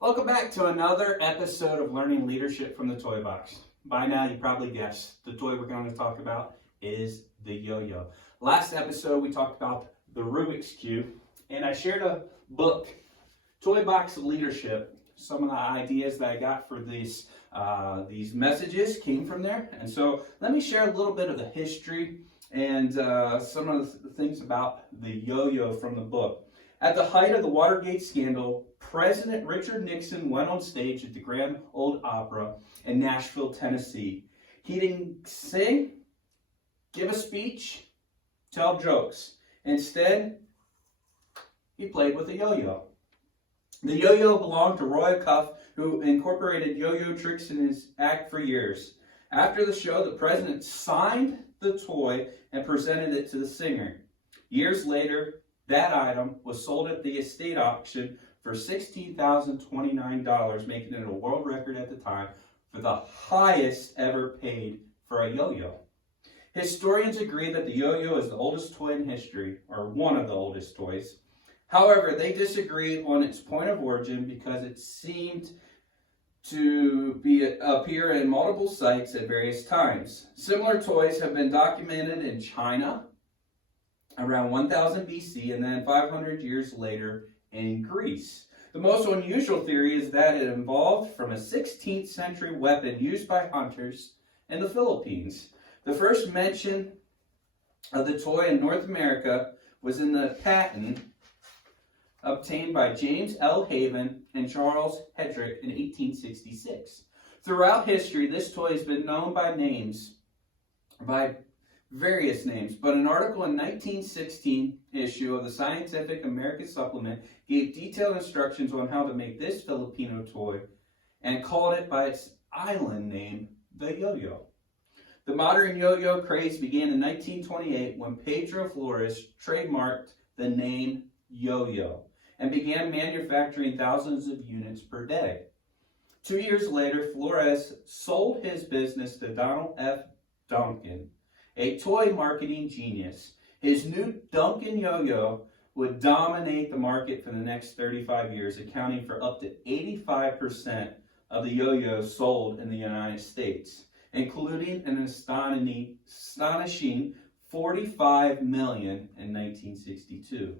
Welcome back to another episode of Learning Leadership from the Toy Box. By now, you probably guessed the toy we're going to talk about is the yo-yo. Last episode, we talked about the Rubik's Cube, and I shared a book, Toy Box Leadership. Some of the ideas that I got for these messages came from there. And so let me share a little bit of the history and some of the things about the yo-yo from the book. At the height of the Watergate scandal, President Richard Nixon went on stage at the Grand Ole Opry in Nashville, Tennessee. He didn't sing, give a speech, tell jokes. Instead, he played with a yo-yo. The yo-yo belonged to Roy Cuff, who incorporated yo-yo tricks in his act for years. After the show, the president signed the toy and presented it to the singer. Years later, that item was sold at the estate auction for $16,029, making it a world record at the time for the highest ever paid for a yo-yo. Historians agree that the yo-yo is the oldest toy in history, or one of the oldest toys. However, they disagree on its point of origin because it seemed to appear in multiple sites at various times. Similar toys have been documented in China around 1000 BC and then 500 years later in Greece. The most unusual theory is that it evolved from a 16th century weapon used by hunters in the Philippines. The first mention of the toy in North America was in the patent obtained by James L. Haven and Charles Hedrick in 1866. Throughout history, this toy has been known by various names, but an article in 1916 issue of the Scientific American Supplement gave detailed instructions on how to make this Filipino toy and called it by its island name, the yo-yo. The modern yo-yo craze began in 1928 when Pedro Flores trademarked the name yo-yo and began manufacturing thousands of units per day. 2 years later, Flores sold his business to Donald F. Duncan, a toy marketing genius. His new Duncan yo-yo would dominate the market for the next 35 years, accounting for up to 85% of the yo-yos sold in the United States, including an astonishing 45 million in 1962.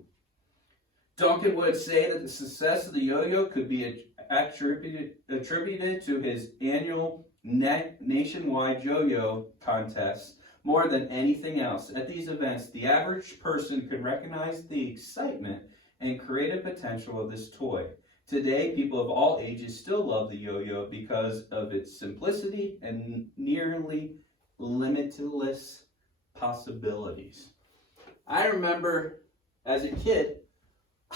Duncan would say that the success of the yo-yo could be attributed to his annual nationwide yo-yo contest more than anything else. At these events, the average person could recognize the excitement and creative potential of this toy. Today, people of all ages still love the yo-yo because of its simplicity and nearly limitless possibilities. I remember as a kid,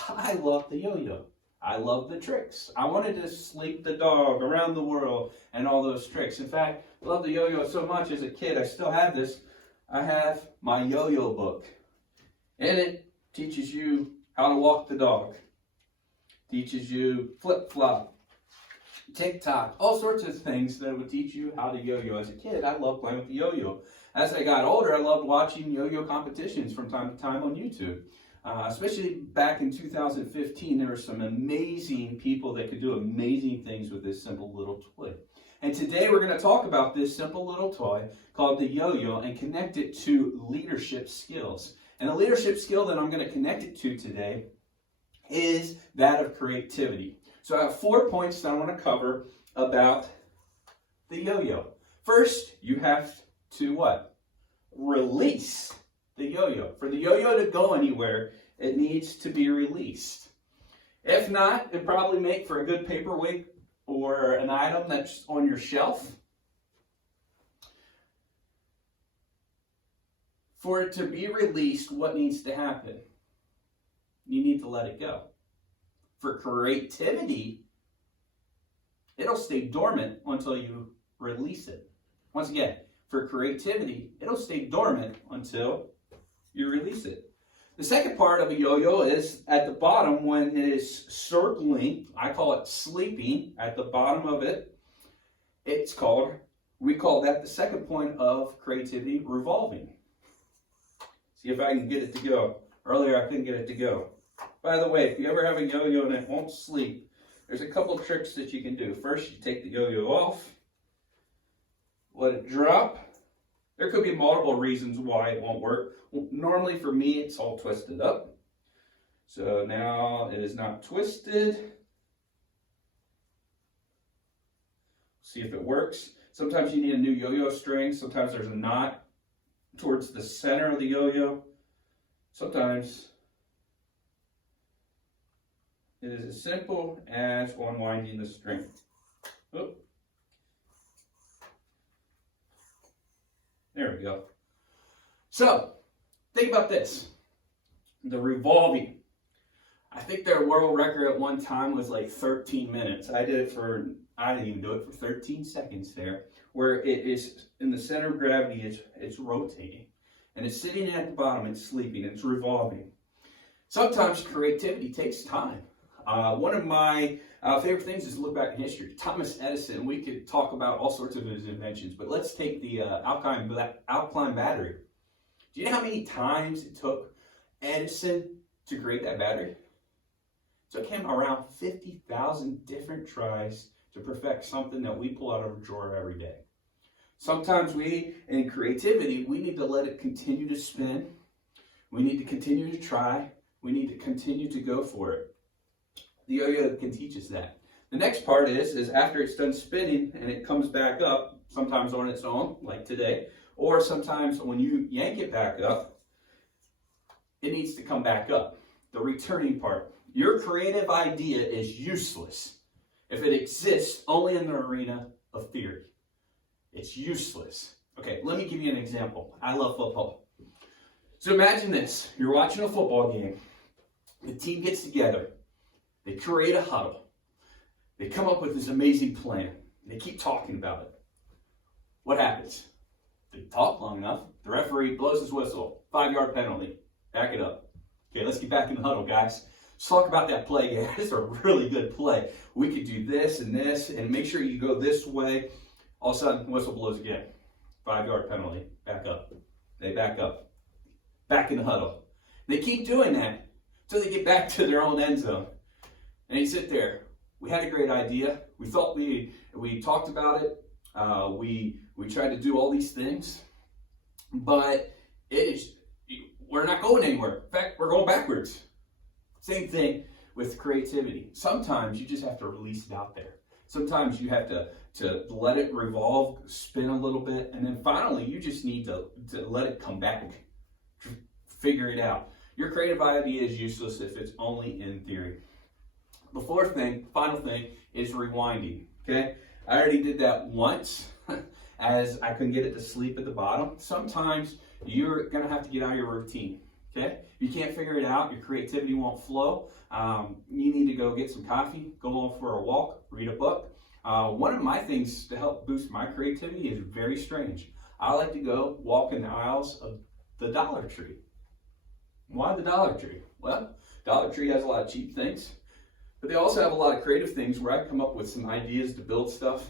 I loved the yo-yo. I loved the tricks. I wanted to sleep the dog around the world and all those tricks. In fact, I loved the yo-yo so much as a kid. I still have this. I have my yo-yo book. In it teaches you how to walk the dog. Teaches you flip-flop, tick-tock, all sorts of things that would teach you how to yo-yo. As a kid, I loved playing with the yo-yo. As I got older, I loved watching yo-yo competitions from time to time on YouTube. Especially back in 2015, there were some amazing people that could do amazing things with this simple little toy. And today we're going to talk about this simple little toy called the yo-yo and connect it to leadership skills. And the leadership skill that I'm going to connect it to today is that of creativity. So I have 4 points that I want to cover about the yo-yo. First, you have to what? Release the yo-yo. For the yo-yo to go anywhere, it needs to be released. If not, it'd probably make for a good paperweight or an item that's on your shelf. For it to be released, what needs to happen? You need to let it go. For creativity, it'll stay dormant until you release it. Once again, for creativity, it'll stay dormant until you release it. The second part of a yo-yo is at the bottom when it is circling. I call it sleeping. At the bottom of it, we call that the second point of creativity, revolving. See if I can get it to go. Earlier I couldn't get it to go. By the way, if you ever have a yo-yo and it won't sleep, there's a couple of tricks that you can do. First, you take the yo-yo off, let it drop. There could be multiple reasons why it won't work. Normally for me, it's all twisted up. So now it is not twisted. See if it works. Sometimes you need a new yo-yo string. Sometimes there's a knot towards the center of the yo-yo. Sometimes it is as simple as unwinding the string. Oh. There we go. So, think about this. The revolving. I think their world record at one time was like 13 minutes. I didn't even do it for 13 seconds there, where it is in the center of gravity, it's rotating. And it's sitting at the bottom, it's sleeping, it's revolving. Sometimes creativity takes time. One of my favorite things is to look back in history. Thomas Edison, we could talk about all sorts of his inventions, but let's take the alkaline battery. Do you know how many times it took Edison to create that battery? So it came around 50,000 different tries to perfect something that we pull out of a drawer every day. Sometimes in creativity, we need to let it continue to spin. We need to continue to try. We need to continue to go for it. The yo-yo can teach us that. The next part is after it's done spinning and it comes back up, sometimes on its own, like today, or sometimes when you yank it back up, it needs to come back up. The returning part. Your creative idea is useless if it exists only in the arena of theory. It's useless. Okay, let me give you an example. I love football. So imagine this. You're watching a football game. The team gets together. They create a huddle. They come up with this amazing plan. They keep talking about it. What happens? They talk long enough. The referee blows his whistle. 5-yard penalty. Back it up. Okay, let's get back in the huddle, guys. Let's talk about that play, guys. It's a really good play. We could do this, and make sure you go this way. All of a sudden, whistle blows again. 5-yard penalty. Back up. They back up. Back in the huddle. They keep doing that until they get back to their own end zone. And you sit there. We had a great idea. We thought we talked about it. We tried to do all these things, but we're not going anywhere. In fact, we're going backwards. Same thing with creativity. Sometimes you just have to release it out there. Sometimes you have to let it revolve, spin a little bit, and then finally you just need to let it come back. Figure it out. Your creative idea is useless if it's only in theory. The final thing, is rewinding. Okay, I already did that once, as I couldn't get it to sleep at the bottom. Sometimes you're gonna have to get out of your routine. Okay, if you can't figure it out, your creativity won't flow. You need to go get some coffee, go on for a walk, read a book. One of my things to help boost my creativity is very strange. I like to go walk in the aisles of the Dollar Tree. Why the Dollar Tree? Well, Dollar Tree has a lot of cheap things, but they also have a lot of creative things where I come up with some ideas to build stuff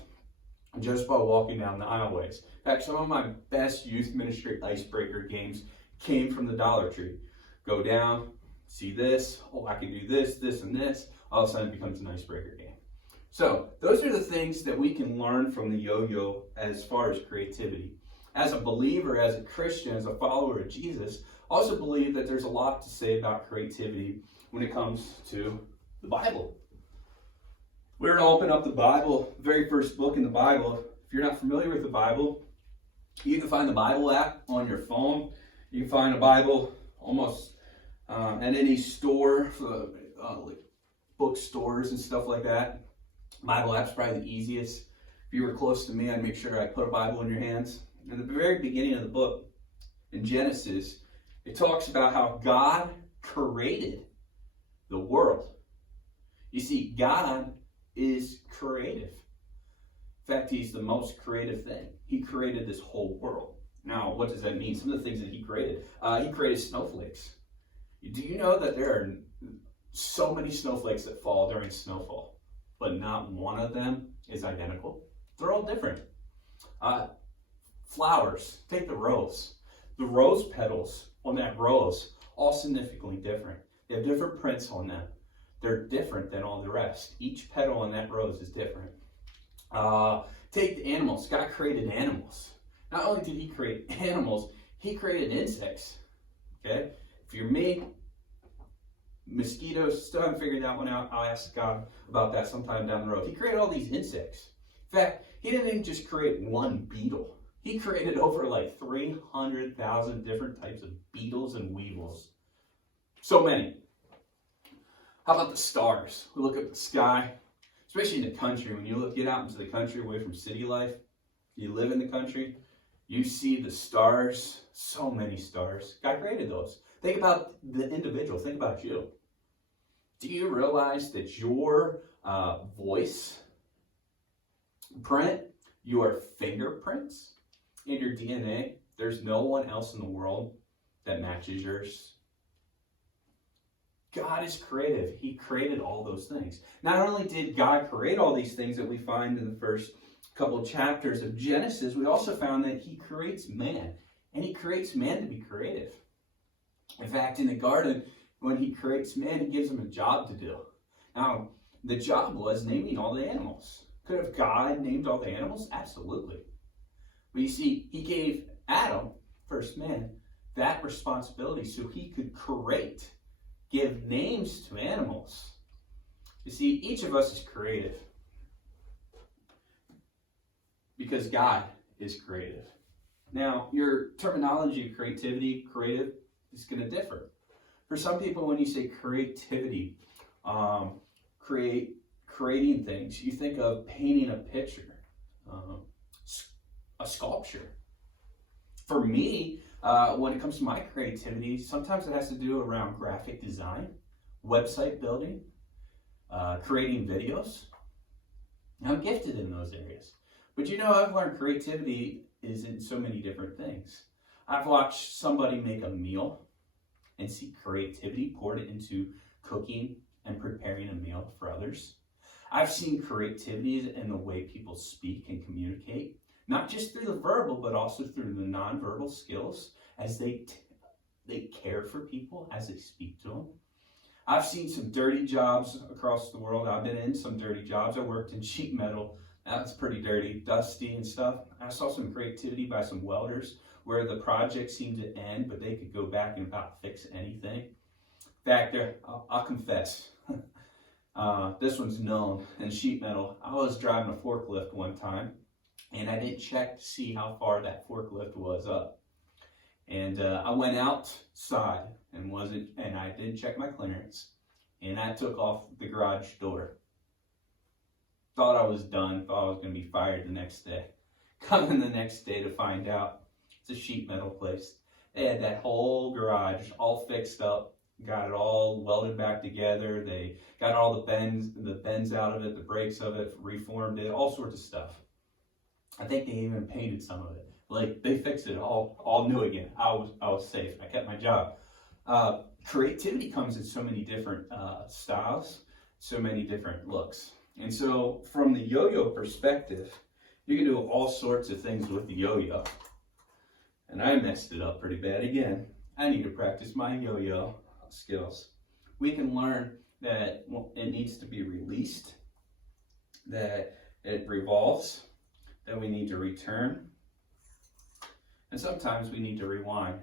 just by walking down the aisleways. In fact, some of my best youth ministry icebreaker games came from the Dollar Tree. Go down, see this, oh, I can do this, this, and this. All of a sudden it becomes an icebreaker game. So those are the things that we can learn from the yo-yo as far as creativity. As a believer, as a Christian, as a follower of Jesus, I also believe that there's a lot to say about creativity when it comes to the Bible. We're going to open up the Bible, very first book in the Bible. If you're not familiar with the Bible, you can find the Bible app on your phone. You can find a Bible almost at any store, like bookstores and stuff like that. Bible app's probably the easiest. If you were close to me, I'd make sure I put a Bible in your hands. In the very beginning of the book, in Genesis, it talks about how God created the world. You see, God is creative. In fact, he's the most creative thing. He created this whole world. Now, what does that mean? Some of the things that he created. He created snowflakes. Do you know that there are so many snowflakes that fall during snowfall, but not one of them is identical? They're all different. Flowers, take the rose. The rose petals on that rose, all significantly different. They have different prints on them. They're different than all the rest. Each petal on that rose is different. Take the animals. God created animals. Not only did he create animals, he created insects. Okay? If you're me, mosquitoes, still haven't figured that one out. I'll ask God about that sometime down the road. He created all these insects. In fact, he didn't even just create one beetle. He created over like 300,000 different types of beetles and weevils. So many. How about the stars? We look at the sky, especially in the country. When you get out into the country away from city life, you live in the country, you see the stars, so many stars. God created those. Think about the individual. Think about you. Do you realize that your voice print, your fingerprints in your DNA, there's no one else in the world that matches yours? God is creative. He created all those things. Not only did God create all these things that we find in the first couple of chapters of Genesis, we also found that he creates man. And he creates man to be creative. In fact, in the garden, when he creates man, he gives him a job to do. Now, the job was naming all the animals. Could have God named all the animals? Absolutely. But you see, he gave Adam, first man, that responsibility so he could create, give names to animals. You see, each of us is creative because God is creative. Now, your terminology of creativity, creative, is going to differ. For some people, when you say creativity, creating things, you think of painting a picture, a sculpture. For me, when it comes to my creativity, sometimes it has to do around graphic design, website building, creating videos. I'm gifted in those areas. But you know, I've learned creativity is in so many different things. I've watched somebody make a meal and see creativity poured into cooking and preparing a meal for others. I've seen creativity in the way people speak and communicate, not just through the verbal, but also through the nonverbal skills as they care for people as they speak to them. I've seen some dirty jobs across the world. I've been in some dirty jobs. I worked in sheet metal. That's pretty dirty, dusty and stuff. I saw some creativity by some welders where the project seemed to end, but they could go back and about fix anything. In fact, I'll confess, this one's known in sheet metal. I was driving a forklift one time, and I didn't check to see how far that forklift was up. And I went outside and I didn't check my clearance, and I took off the garage door. Thought I was done, thought I was going to be fired the next day. Coming the next day to find out it's a sheet metal place. They had that whole garage all fixed up, got it all welded back together. They got all the bends out of it, the brakes of it, reformed it, all sorts of stuff. I think they even painted some of it. Like, they fixed it all new again. I was safe. I kept my job. Creativity comes in so many different styles, so many different looks. And so from the yo-yo perspective, you can do all sorts of things with the yo-yo. And I messed it up pretty bad again. I need to practice my yo-yo skills. We can learn that it needs to be released, that it revolves, that we need to return, and sometimes we need to rewind.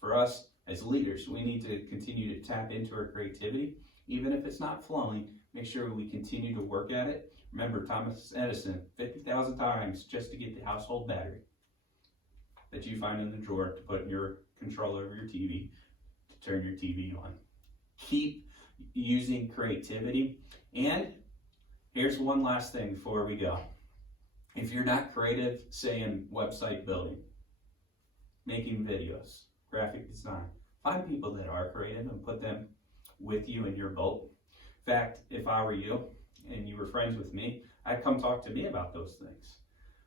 For us as leaders, we need to continue to tap into our creativity, even if it's not flowing. Make sure we continue to work at it. Remember Thomas Edison, 50,000 times just to get the household battery that you find in the drawer to put in your control over your TV, to turn your TV on. Keep using creativity. And here's one last thing before we go. If you're not creative, say in website building, making videos, graphic design, find people that are creative and put them with you in your boat. In fact, if I were you and you were friends with me, I'd come talk to me about those things.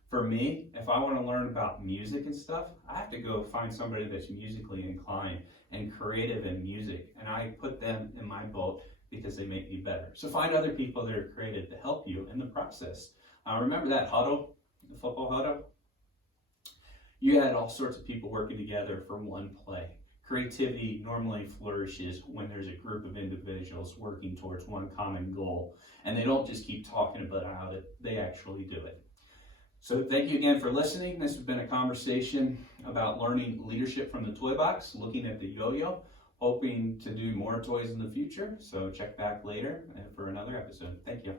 For me, if I want to learn about music and stuff, I have to go find somebody that's musically inclined and creative in music, and I put them in my boat because they make me better. So find other people that are creative to help you in the process. Remember that huddle, the football huddle? You had all sorts of people working together for one play. creativity normally flourishes when there's a group of individuals working towards one common goal, and they don't just keep talking about it, they actually do it. So thank you again for listening. This has been a conversation about learning leadership from the toy box, looking at the yo-yo, hoping to do more toys in the future. So check back later for another episode. Thank you.